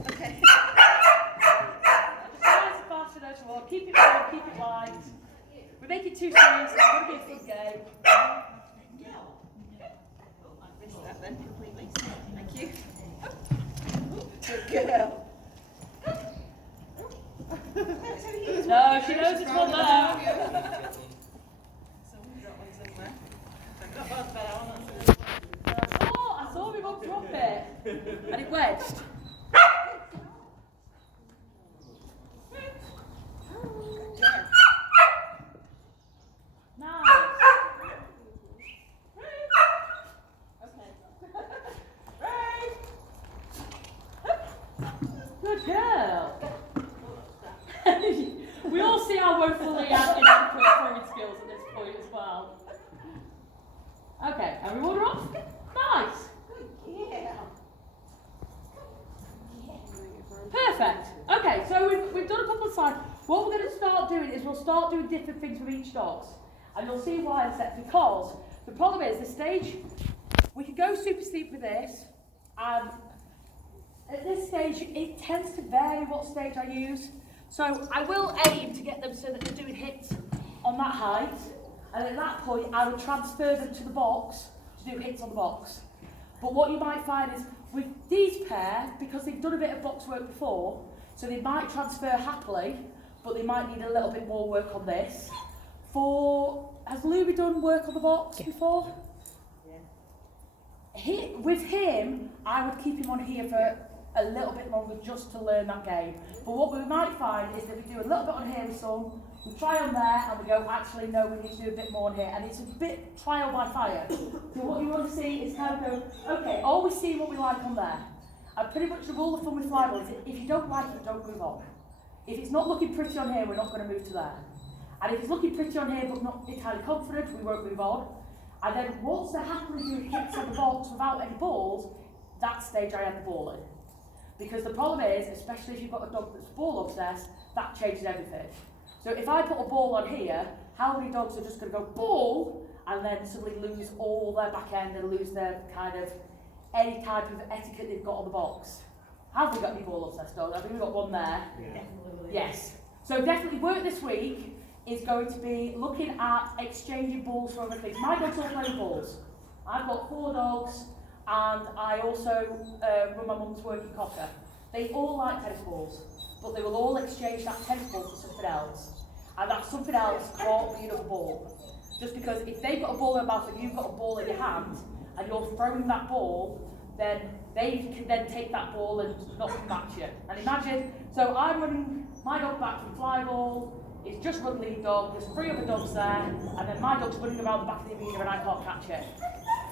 Okay. Just nice and fast and as you want. Keep it low, keep it light. We make it too serious, it's going to be a fun game. I missed that then completely. Thank you. Good girl. No, she knows it's one there. I saw my mum drop it. And it wedged. Nice. Good girl. We all see how woefully inadequate throwing skills at this point as well. Okay, and we water off. Nice. Yeah. Perfect. Okay, so we've done a couple of slides. What we're going to start doing is we'll start doing different things with each dog. And you'll see why in a sec, because the problem is the stage, we can go super steep with this, and at this stage it tends to vary what stage I use. So I will aim to get them so that they're doing hits on that height, and at that point I will transfer them to the box to do hits on the box. But what you might find is with these pair, because they've done a bit of box work before, so they might transfer happily, but they might need a little bit more work on this. Has Louis done work on the box before? Yeah. With him, I would keep him on here for a little bit longer just to learn that game. But what we might find is that we do a little bit on here with some, we try on there and we go, actually no, we need to do a bit more on here. And it's a bit trial by fire. So what you want to see is kind of go, okay, always see what we like on there. And pretty much the rule of thumb with Flyball is if you don't like it, don't move on. If it's not looking pretty on here, we're not going to move to there. And if it's looking pretty on here but not entirely confident, we won't move on. And then once they're happily doing hits on the box without any balls, that stage I add the ball in. Because the problem is, especially if you've got a dog that's ball obsessed, that changes everything. So if I put a ball on here, how many dogs are just going to go ball and then suddenly lose all their back end and lose their kind of any type of etiquette they've got on the box? Have we got any ball obsessed dogs? I think we've got one there. Yeah. Yes. So definitely work this week is going to be looking at exchanging balls for other things. My dogs all play balls. I've got 4 dogs and I also run my mum's working cocker. They all like tennis balls, but they will all exchange that tennis ball for something else. And that something else can't be another ball. Just because if they've got a ball in their mouth and you've got a ball in your hand and you're throwing that ball, then they can then take that ball and not match you. And imagine, so I'm running my dog back from Flyball, it's just run lead dog, there's 3 other dogs there, and then my dog's running around the back of the arena and I can't catch it.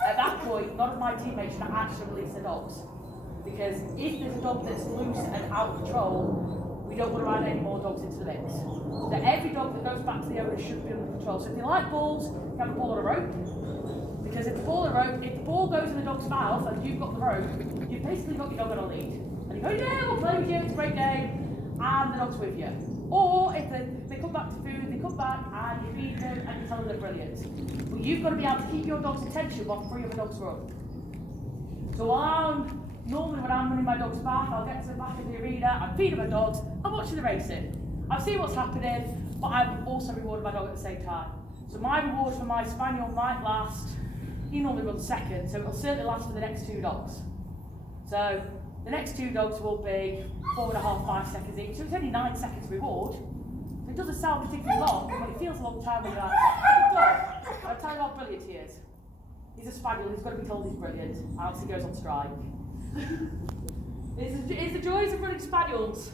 At that point, none of my teammates should actually release their dogs. Because if there's a dog that's loose and out of control, we don't want to add any more dogs into the mix. So every dog that goes back to the owner should be under control. So if they like balls, you have a ball on a rope. Because if the ball goes in the dog's mouth and you've got the rope, you've basically got your dog on a lead. And you go, yeah, we'll play with you, it's a great game, and the dog's with you. Or if they come back to food, they come back and you feed them and you tell them they're brilliant. But you've got to be able to keep your dog's attention while 3 other dogs run. So normally when I'm running my dog's back, I'll get to the back of the arena, I'm feeding my dogs, I'm watching the racing. I see what's happening, but I'm also rewarding my dog at the same time. So my reward for my spaniel might last, he normally runs second, so it'll certainly last for the next 2 dogs. So the next 2 dogs will be 4.5, 5 seconds each, so it's only 9 seconds reward. So it doesn't sound particularly long, but it feels a long time when you're like, good dog. I'll tell you how brilliant he is. He's a spaniel, he's got to be told he's brilliant, else he goes on strike. It's the joys of running spaniels.